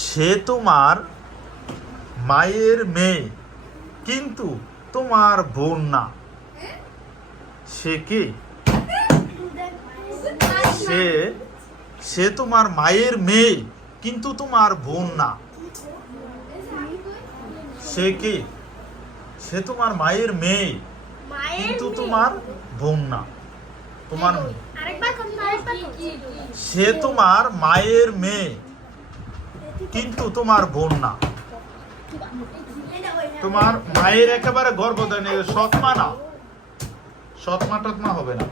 সে তোমার মায়ের মেয়ে কিন্তু তোমার বোন না। সে কে? সে সে তোমার মায়ের মেয়ে কিন্তু তোমার বোন না। সে কে? সে তোমার মায়ের মেয়ে কিন্তু তোমার বোন না। তোমার সে তোমার মায়ের মেয়ে কিন্তু তোমার বোন না। তোমার মায়ের একেবারে গর্ভধারণ সৎমা না। সৎমা টৎমা হবে না।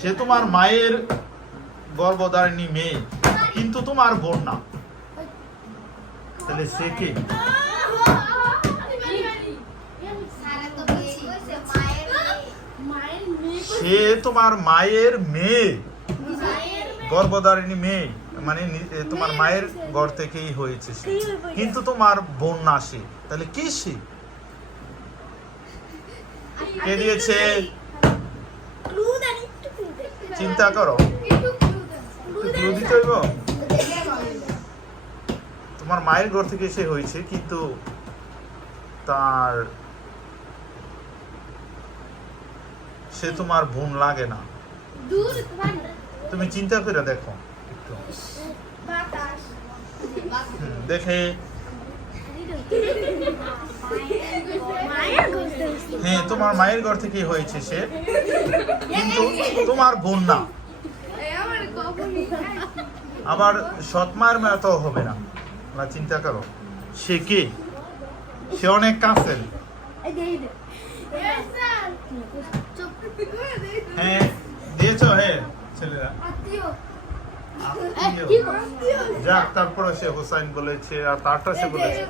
সে তোমার মায়ের গর্ভধারিণী মেয়ে কিন্তু তোমার বোন না। তাহলে সে কে? সে তোমার মায়ের মেয়ে। গর্ভধারিণী মেয়ে মানে তোমার মায়ের ঘর থেকেই হয়েছে সে। কিন্তু তোমার বোন না সে। তাহলে কি সে? কে দিয়েছে? চিন্তা করো। ক্লু দিতে হইব? তোমার মায়ের ঘর থেকে সে হয়েছে কিন্তু তার সে তোমার বোন লাগে না। তুমি চিন্তা করে দেখো একটু। দেখে। হ্যাঁ তোমার মায়ের ঘর থেকে হয়েছে সে। কিন্তু তোমার বোন না। আবার সৎমার মতো হবে না। না চিন্তা করো, সে কে? সে অনেক কাছের। হ্যাঁ দিয়েছ হ্যাঁ। ছেলেরা? যাক তারপরে সে হোসাইন বলেছে আর তারটা সে বলেছে।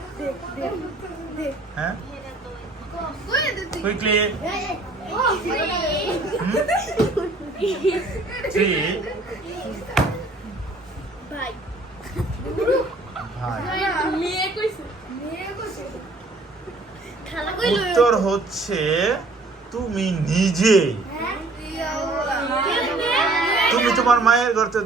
হ্যাঁ? কুইকলি থ্রি ভাই। উত্তর হচ্ছে তুমি নিজে তুমি তোমার মায়ের গর্তে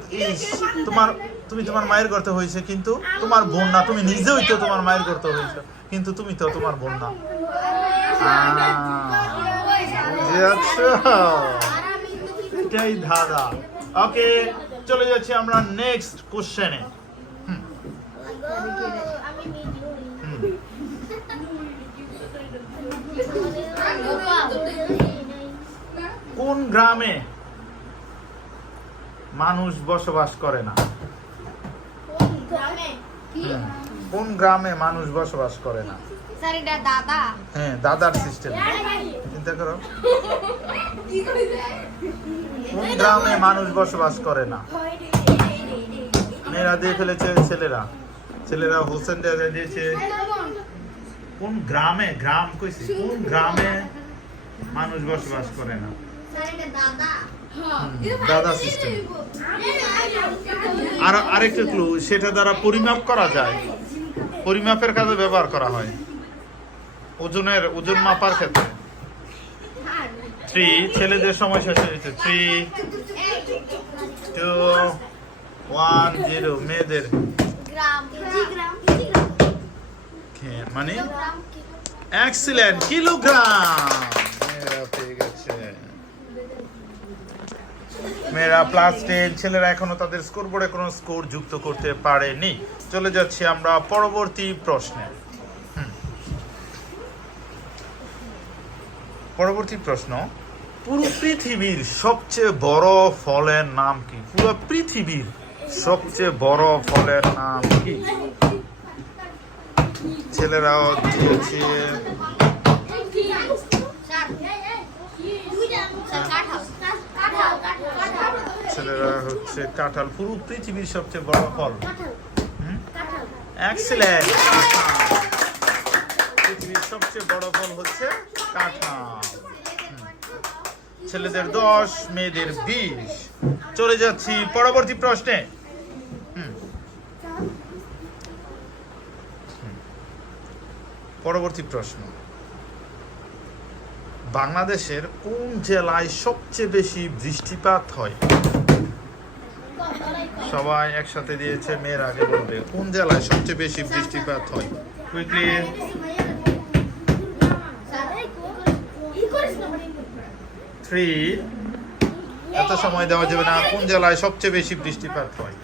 তোমার, তুমি তোমার মায়ের গর্তে হয়েছে, কিন্তু তোমার বোন না। তুমি নিজেই তো তোমার মায়ের গর্তে হয়েছে, কিন্তু তুমি তো তোমার বোন না। এটাই ধাঁধা। ওকে, চলে যাচ্ছি আমরা নেক্সট কোশ্চেনে কোন গ্রামে মানুষ বসবাস করে না। কোন গ্রামে মানুষ বসবাস করে না? হ্যাঁ দাদার সিস্টেম চিন্তা করো। কোন গ্রামে মানুষ বসবাস করে না? মেয়েরা দিয়ে ফেলেছে ছেলেরা। ছেলেরা হোসেন দাদা দিয়েছে। কোন গ্রামে গ্রাম কইছি কোন গ্রামে মানুষ বসবাস করে না? দাদা। দাদা সিস্টেম আর আরেকটা ক্লু সেটা দ্বারা পরিমাপ করা যায়। পরিমাপের কাজে ব্যবহার করা হয়। ওজনের ওজন মাপার ক্ষেত্রে। থ্রি ছেলেদের সময় শেষ হয়েছে থ্রি টু ওয়ান জিরো মেয়েদের। মানে এক্সিলেন্ট কিলোগ্রাম মেয়েরা পেয়ে গেছে মেয়েরা প্লাস টেন ছেলেরা এখনও তাদের স্কোর বোর্ডে কোনো স্কোর যুক্ত করতে পারেনি। চলে যাচ্ছি আমরা পরবর্তী প্রশ্নে। পরবর্তী প্রশ্ন, পুরো পৃথিবীর সবচেয়ে বড় ফলের নাম কি? পুরো পৃথিবীর সবচেয়ে বড় ফলের নাম কি? ছেলেরাও দিয়েছে। ছেলেরা হচ্ছে কাঁঠাল পুরো পৃথিবীর সবচেয়ে বড় ফল। এক্সেলেন্ট পৃথিবীর সবচেয়ে বড় ফল হচ্ছে কাঁঠাল। ছেলেদের দশ মেয়েদের বিশ। চলে যাচ্ছি পরবর্তী প্রশ্নে। পরবর্তী প্রশ্ন। বাংলাদেশের কোন জেলায় সবচেয়ে বেশি বৃষ্টিপাত হয়? সবাই একসাথে দিয়েছে মেয়ের আগে বলবে। কোন জেলায় সবচেয়ে বেশি বৃষ্টিপাত হয়? কুইকলি থ্রি এত সময় দেওয়া যাবে না। কোন জেলায় সবচেয়ে বেশি বৃষ্টিপাত হয়?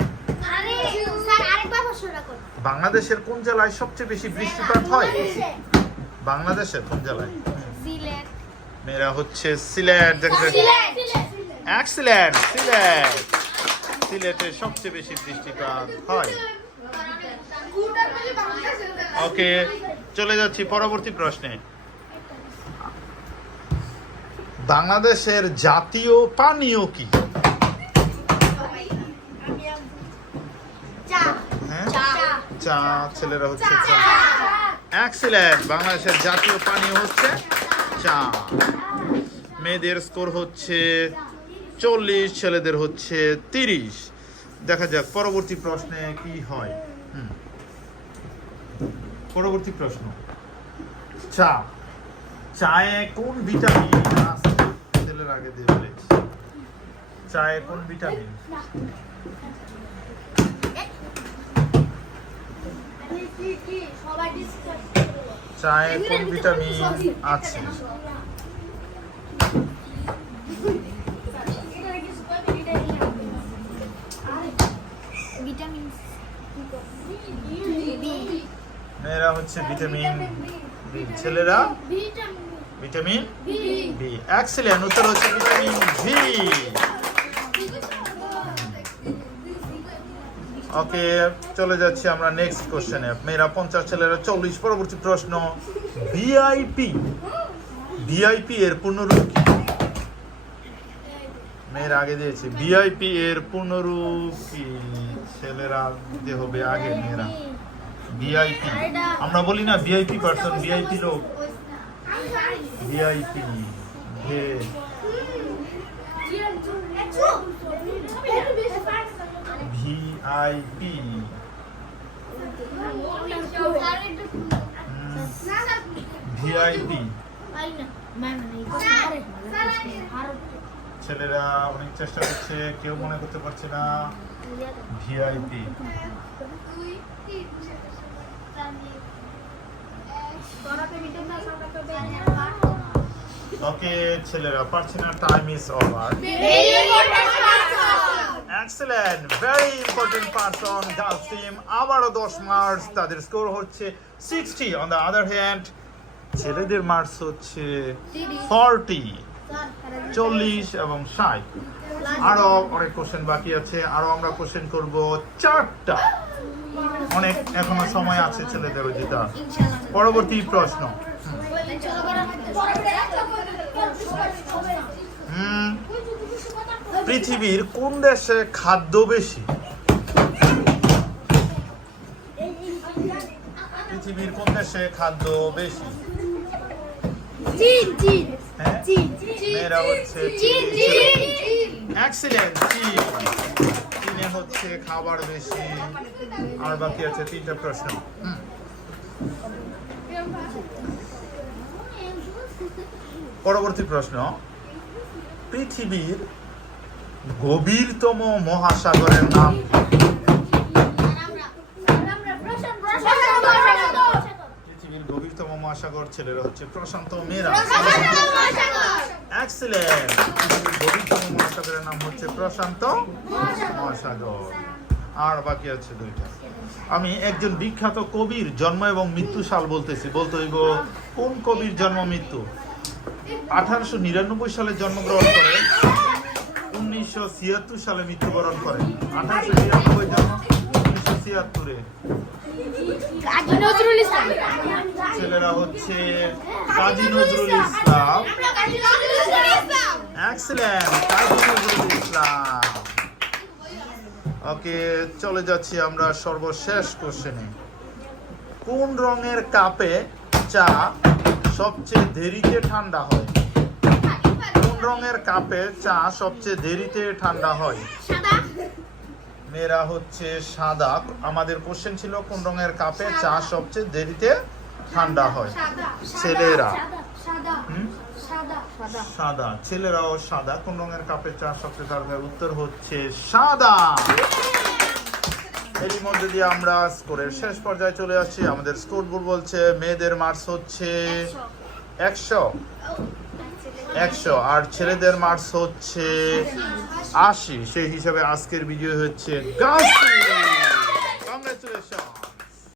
বাংলাদেশের কোন জেলায় সবচেয়ে বেশি বৃষ্টিপাত হয়? বাংলাদেশের কোন জেলায়? মেয়েরা হচ্ছে সিলেট দেখতে এক্সিলেন্ট সিলেট। সিলেটে সবচেয়ে বেশি বৃষ্টিপাত হয়। ওকে চলে যাচ্ছি পরবর্তী প্রশ্নে। বাংলাদেশের জাতীয় পানীয় কি? হ্যাঁ? চা। ছেলেরা হচ্ছে চা। এক্সিলেন্ট বাংলাদেশের জাতীয় পানীয় হচ্ছে চা। মেয়েদের স্কোর হচ্ছে চল্লিশ, ছেলেদের হচ্ছে তিরিশ। দেখা যাক, পরবর্তী প্রশ্নে কি হয়। পরবর্তী প্রশ্ন। চা। চায়ে কোন ভিটামিন? ছেলের আগে দিয়ে চায়ে কোন ভিটামিন? চায়ে কোন ভিটামিন আছে ভিটামিন মেয়েরা হচ্ছে ভিটামিন বি। ছেলেরা? Vitamin B. এক্সিলেন্ট উত্তর হচ্ছে ভিটামিন ভি। ওকে চলে যাচ্ছি আমরা নেক্সট কোশ্চেনে মেয়েরা পঞ্চাশ, ছেলেরা চল্লিশ। পরবর্তী প্রশ্ন ভিআইপি ভিআইপি এর পূর্ণরূপ কি? মেয়েরা আগে দিয়েছে। ভিআইপি এর পূর্ণরূপ কি ছেলেরা দিতে হবে আগে মেয়েরা। ভিআইপি আমরা বলি না ভিআইপি পার্সন ভিআইপি লোক। ভিআইপি ভে ভিআইপি ভিআইপি ছেলেরা অনেক চেষ্টা করছে কেউ মনে করতে পারছে না। ভিআইপি ওকে ছেলেরা পারছে না time is over excellent very important person girls team আবারও দশ মার্কস তাদের স্কোর হচ্ছে sixty on the other hand ছেলেদের মার্কস হচ্ছে ফর্টি চল্লিশ এবং ষাট। আরও অনেক কোশ্চেন বাকি আছে। আরও আমরা কোশ্চেন করব চারটা। অনেক এখনও সময় আছে ছেলেদের যেটা পরবর্তী প্রশ্ন। পৃথিবীর কোন দেশে খাদ্য বেশি? পৃথিবীর কোন দেশে খাদ্য বেশি? হ্যাঁ? মেয়েরা হচ্ছে এক্সিলেন্ট চীনে হচ্ছে খাবার বেশি। আর বাকি আছে তিনটা প্রশ্ন। পরবর্তী প্রশ্ন। পৃথিবীর গভীরতম মহাসাগরের নাম কি? পৃথিবীর গভীরতম মহাসাগর ছেলেরা হচ্ছে প্রশান্ত মেয়েরা। এক্সিলেন্ট গভীরতম মহাসাগরের নাম হচ্ছে প্রশান্ত মহাসাগর। আর বাকি আছে দুইটা। আমি একজন বিখ্যাত কবির জন্ম এবং মৃত্যু সাল বলতেছি। বলতে হইব কোন কবির জন্ম মৃত্যু? আঠারোশো নিরানব্বই সালে জন্মগ্রহণ করেন উনিশশো ছিয়াত্তর সালে মৃত্যুবরণ করেন আঠারোশো নিরানব্বই জন্ম উনিশশো ছিয়াত্তরে। ছেলেরা হচ্ছে কাজী নজরুল ইসলাম। এক্সেলেন্ট কাজী নজরুল ইসলাম। ওকে চলে যাচ্ছি আমরা সর্বশেষ কোশ্চেনে কোন রঙের কাপে চা সবচেয়ে দেরিতে ঠান্ডা হয়? কোন রঙের কাপে চা সবচেয়ে দেরিতে ঠান্ডা হয়? মেয়েরা হচ্ছে সাদা। আমাদের কোশ্চেন ছিল কোন রঙের কাপে চা সবচেয়ে দেরিতে ঠান্ডা হয়? ছেলেরা? সাদা ছেলেরাও সাদা। কোন রঙের কাপে চা সবচেয়ে তাড়াতাড়ি উত্তর হচ্ছে সাদা। এরই মধ্যে দিয়ে আমরা স্কোরের শেষ পর্যায়ে চলে আসছি। আমাদের স্কোর বলছে মেয়েদের মার্কস হচ্ছে একশো। একশো। আর ছেলেদের মার্কস হচ্ছে আশি। সেই হিসাবে আজকের বিজয় হচ্ছে কংগ্রেচুলেশন